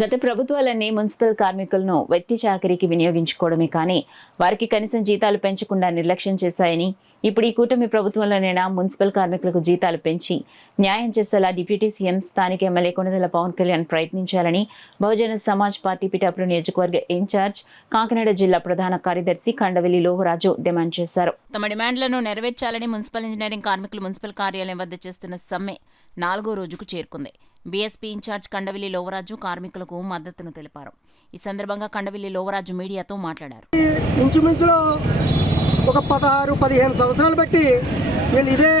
గత ప్రభుత్వాలన్నీ మున్సిపల్ కార్మికులను వెట్టి చాకరీకి వినియోగించుకోవడమే కానీ వారికి కనీసం జీతాలు పెంచకుండా నిర్లక్ష్యం చేశాయని, ఇప్పుడు ఈ కూటమి ప్రభుత్వంలోనైనా మున్సిపల్ కార్మికులకు జీతాలు పెంచి న్యాయం చేసేలా డిప్యూటీ సీఎం స్థానిక ఎమ్మెల్యే కొణిదెల పవన్ కళ్యాణ్ ప్రయత్నించాలని బహుజన సమాజ్ పార్టీ పిఠాపురం నియోజకవర్గ ఇన్ఛార్జ్, కాకినాడ జిల్లా ప్రధాన కార్యదర్శి కండవెల్లి లోహరాజు డిమాండ్ చేశారు. తమ డిమాండ్లను నెరవేర్చాలని మున్సిపల్ ఇంజనీరింగ్ కార్మికులు మున్సిపల్ కార్యాలయం వద్ద చేస్తున్న సమ్మె 4వ రోజుకు చేరుకుంది. బీఎస్పీ ఇన్ఛార్జ్ కండవెల్లి లోవరాజు కార్మికులకు మద్దతును తెలిపారు. ఈ సందర్భంగా కండవెల్లి లోవరాజు మీడియాతో మాట్లాడారు. ఇంచుమించులో ఒక 16-15 సంవత్సరాలు బట్టి వీళ్ళు ఇదే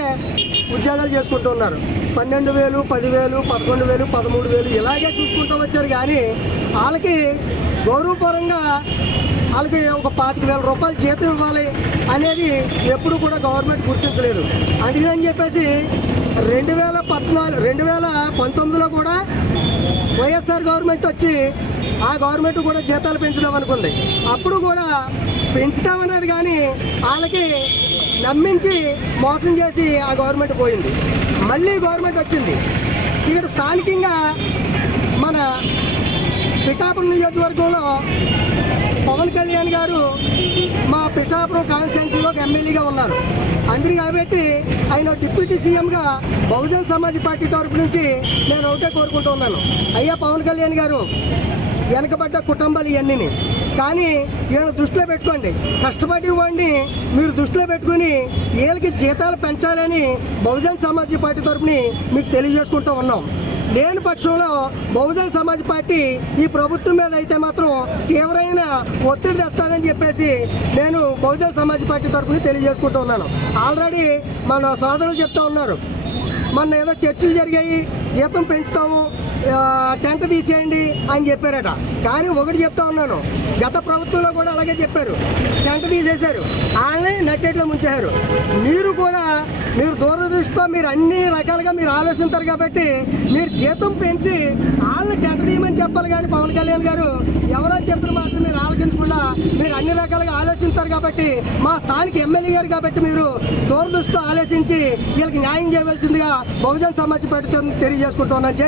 ఉద్యోగాలు చేసుకుంటూ ఉన్నారు. 12,000, 10,000, 11,000, 13,000 ఇలాగే చూసుకుంటూ వచ్చారు. కానీ వాళ్ళకి గౌరవపరంగా వాళ్ళకి ఒక 25,000 రూపాయలు జీతం ఇవ్వాలి అనేది ఎప్పుడు కూడా గవర్నమెంట్ గుర్తించలేదు. అందుకని చెప్పేసి 2019లో కూడా వైఎస్ఆర్ గవర్నమెంట్ వచ్చి ఆ గవర్నమెంట్ కూడా జీతాలు పెంచుదాం అనుకుంది. అప్పుడు కూడా పెంచుతామన్నది కానీ వాళ్ళకి నమ్మించి మోసం చేసి ఆ గవర్నమెంట్ పోయింది. మళ్ళీ గవర్నమెంట్ వచ్చింది. ఇక్కడ స్థానికంగా మన పిఠాపురం నియోజకవర్గంలో పవన్ కళ్యాణ్ గారు మా పిఠాపురం కాన్స్టిట్యున్సీలో ఎమ్మెల్యేగా ఉన్నారు. అందుకే కాబట్టి ఆయన డిప్యూటీ సీఎంగా బహుజన్ సమాజ్ పార్టీ తరఫు నుంచి నేను ఒకటే కోరుకుంటూ ఉన్నాను. అయ్యా పవన్ కళ్యాణ్ గారు, వెనకబడ్డ కుటుంబాలు ఇవన్నీ కానీ వీళ్ళని దృష్టిలో పెట్టుకోండి. కష్టపడి వాడిని మీరు దృష్టిలో పెట్టుకుని వీళ్ళకి జీతాలు పెంచాలని బహుజన్ సమాజ్ పార్టీ తరఫుని మీకు తెలియజేసుకుంటూ ఉన్నాం. లేని పక్షంలో బహుజన్ సమాజ్ పార్టీ ఈ ప్రభుత్వం మీద అయితే మాత్రం తీవ్రమైన ఒత్తిడి తెస్తానని చెప్పేసి నేను బహుజన్ సమాజ్ పార్టీ తరఫున తెలియజేసుకుంటూ ఉన్నాను. ఆల్రెడీ మన సోదరులు చెప్తూ ఉన్నారు, మొన్న ఏదో చర్చలు జరిగాయి, జీతం పెంచుతాము, టెంట్ తీసేయండి అని చెప్పారట. కానీ ఒకటి చెప్తా ఉన్నాను, గత ప్రభుత్వంలో కూడా అలాగే చెప్పారు, టెంట్ తీసేశారు, వాళ్ళని నట్టేట్లో ముంచారు. మీరు కూడా మీరు దూరదృష్టితో మీరు అన్ని రకాలుగా మీరు ఆలోచిస్తారు కాబట్టి మీరు జీతం పెంచి వాళ్ళని టెంట్ తీయమని చెప్పాలి. కానీ పవన్ కళ్యాణ్ గారు ఎవరో చెప్పిన మాట మీరు ఆలోచించకుండా మీరు అన్ని రకాలుగా ఆలోచిస్తారు కాబట్టి మా స్థానిక ఎమ్మెల్యే గారు కాబట్టి మీరు దూరదృష్టితో ఆలోచించి వీళ్ళకి న్యాయం చేయవలసిందిగా బహుజన్ సమాజ్ పార్టీతో తెలియజేసుకుంటున్నాను.